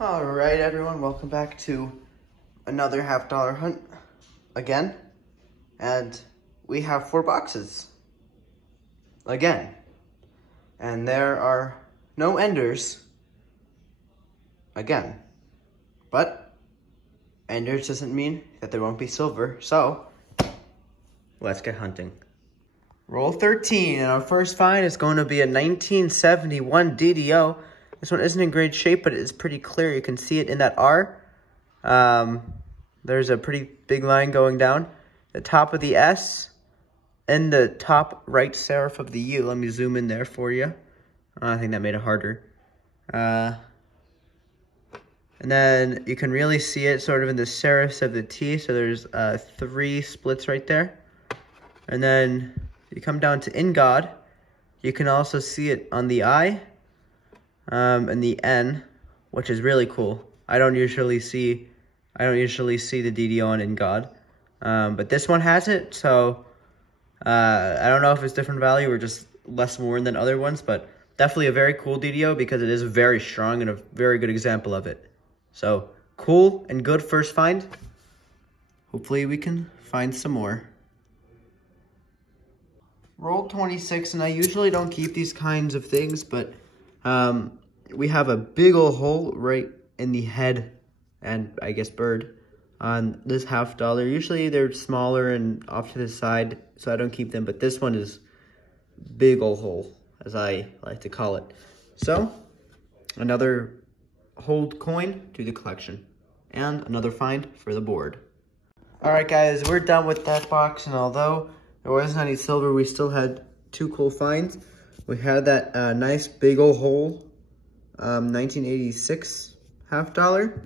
All right, everyone, welcome back to another $50 hunt again. And we have 4 boxes again. And there are no enders again. But enders doesn't mean that there won't be silver. So let's get hunting. Roll 13, and our first find is going to be a 1971 DDO. This one isn't in great shape, but it's pretty clear. You can see it in that R. There's a pretty big line going down. The top of the S and the top right serif of the U. Let me zoom in there for you. I think that made it harder. And then you can really see it sort of in the serifs of the T. So there's 3 splits right there. And then you come down to In God. You can also see it on the I. And the N, which is really cool. I don't usually see the DDO on In God, but this one has it. So I don't know if it's different value or just less worn than other ones, but definitely a very cool DDO because it is very strong and a very good example of it. So cool and good first find. Hopefully we can find some more. Roll 26, and I usually don't keep these kinds of things, but we have a big old hole right in the head and I guess bird on this $50. Usually they're smaller and off to the side, so I don't keep them, but this one is big old hole, as I like to call it. So another hold coin to the collection and another find for the board. All right, guys, we're done with that box, and although there wasn't any silver, we still had 2 cool finds. We had that nice big old hole, 1986 $50.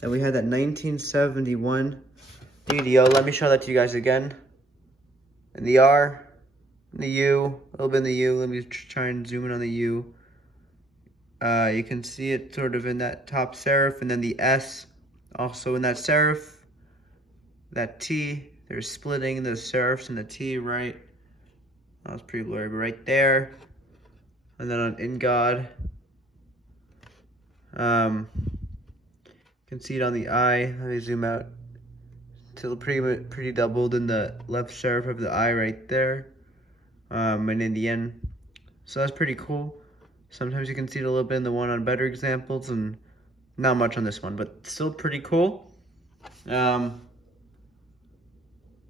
Then we had that 1971 DDO. Let me show that to you guys again. And the R, and the U, a little bit in the U. Let me try and zoom in on the U. You can see it sort of in that top serif, and then the S also in that serif. That T, there's splitting the serifs and the T, right? That was pretty blurry, but right there. And then on In God, you can see it on the I. Let me zoom out. Till pretty doubled in the left serif of the I right there, and in the N. So that's pretty cool. Sometimes you can see it a little bit in the one on better examples, and not much on this one, but still pretty cool. I'm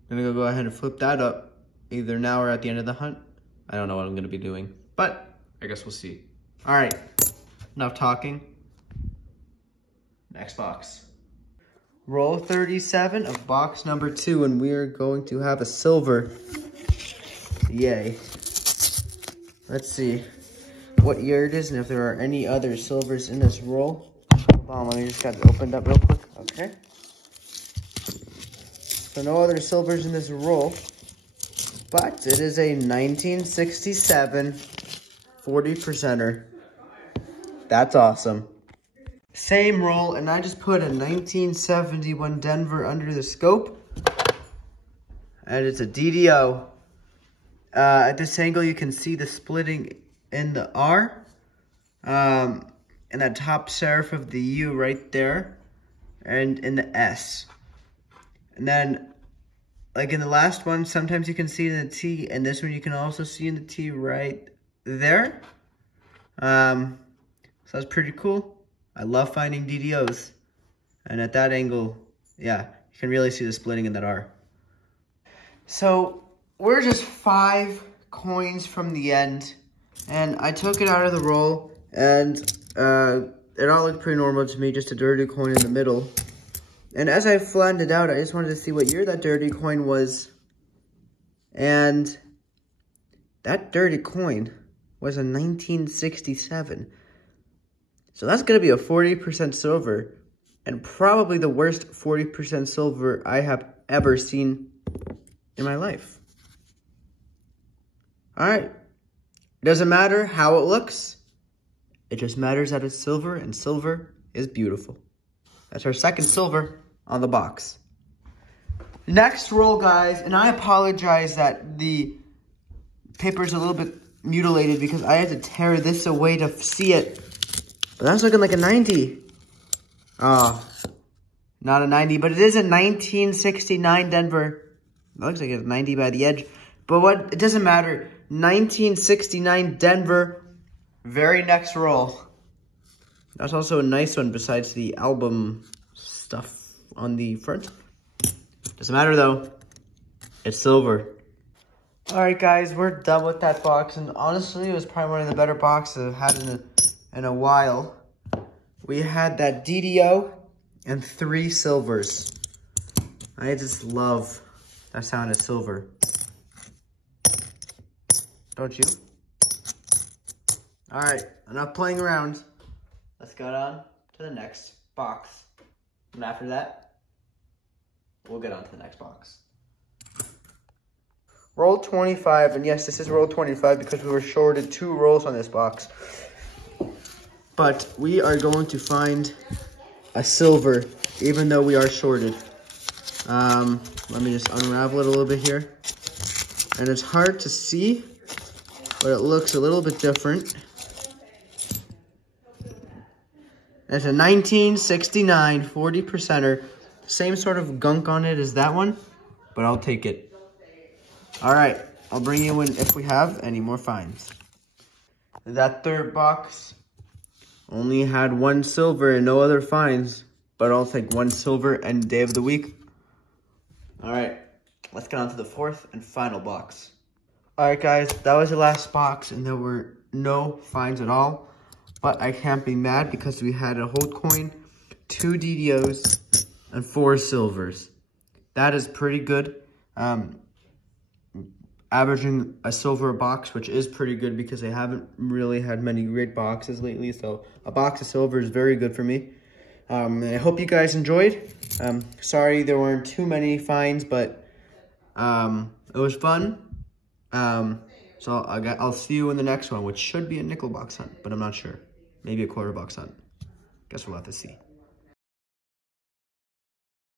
gonna go ahead and flip that up, either now or at the end of the hunt. I don't know what I'm gonna be doing, but I guess we'll see. All right, enough talking. Next box. Roll 37 of box number 2, and we are going to have a silver. Yay. Let's see what year it is and if there are any other silvers in this roll. Hold on, let me just get it opened up real quick. Okay. So no other silvers in this roll, but it is a 1967 40%er. That's awesome. Same roll, and I just put a 1971 Denver under the scope, and it's a DDO. At this angle, you can see the splitting in the R, and that top serif of the U right there, and in the S. And then, like in the last one, sometimes you can see in the T, and this one you can also see in the T right there. So that's pretty cool. I love finding DDOs. And at that angle, yeah, you can really see the splitting in that R. So we're just 5 coins from the end. And I took it out of the roll, and it all looked pretty normal to me, just a dirty coin in the middle. And as I flattened it out, I just wanted to see what year that dirty coin was. And that dirty coin was a 1967. So that's going to be a 40% silver, and probably the worst 40% silver I have ever seen in my life. All right. It doesn't matter how it looks. It just matters that it's silver, and silver is beautiful. That's our second silver on the box. Next roll, guys, and I apologize that the paper is a little bit mutilated because I had to tear this away to see it. But that's looking like a 90. Not a 90, but it is a 1969 Denver. It looks like it's 90 by the edge. But what? It doesn't matter. 1969 Denver. Very next roll. That's also a nice one besides the album stuff on the front. Doesn't matter though. It's silver. Alright guys, we're done with that box. And honestly, it was probably one of the better boxes I've had in a while. We had that DDO and 3 silvers. I just love that sound of silver. Don't you? Alright, enough playing around. Let's get on to the next box. And after that, we'll get on to the next box. Roll 25, and yes, this is roll 25 because we were shorted 2 rolls on this box. But we are going to find a silver, even though we are shorted. Let me just unravel it a little bit here. And it's hard to see, but it looks a little bit different. It's a 1969 40%er. Same sort of gunk on it as that one, but I'll take it. All right, I'll bring you in if we have any more finds. That third box only had 1 silver and no other finds, but I'll take 1 silver and day of the week. All right, let's get on to the 4th and final box. All right, guys, that was the last box, and there were no finds at all. But I can't be mad because we had a hold coin, 2 DDOs, and 4 silvers. That is pretty good. Averaging a silver box, which is pretty good because I haven't really had many great boxes lately. So a box of silver is very good for me. And I hope you guys enjoyed. Sorry there weren't too many finds, but it was fun. So I'll see you in the next one, which should be a nickel box hunt, but I'm not sure. Maybe a quarter box hunt. Guess we'll have to see.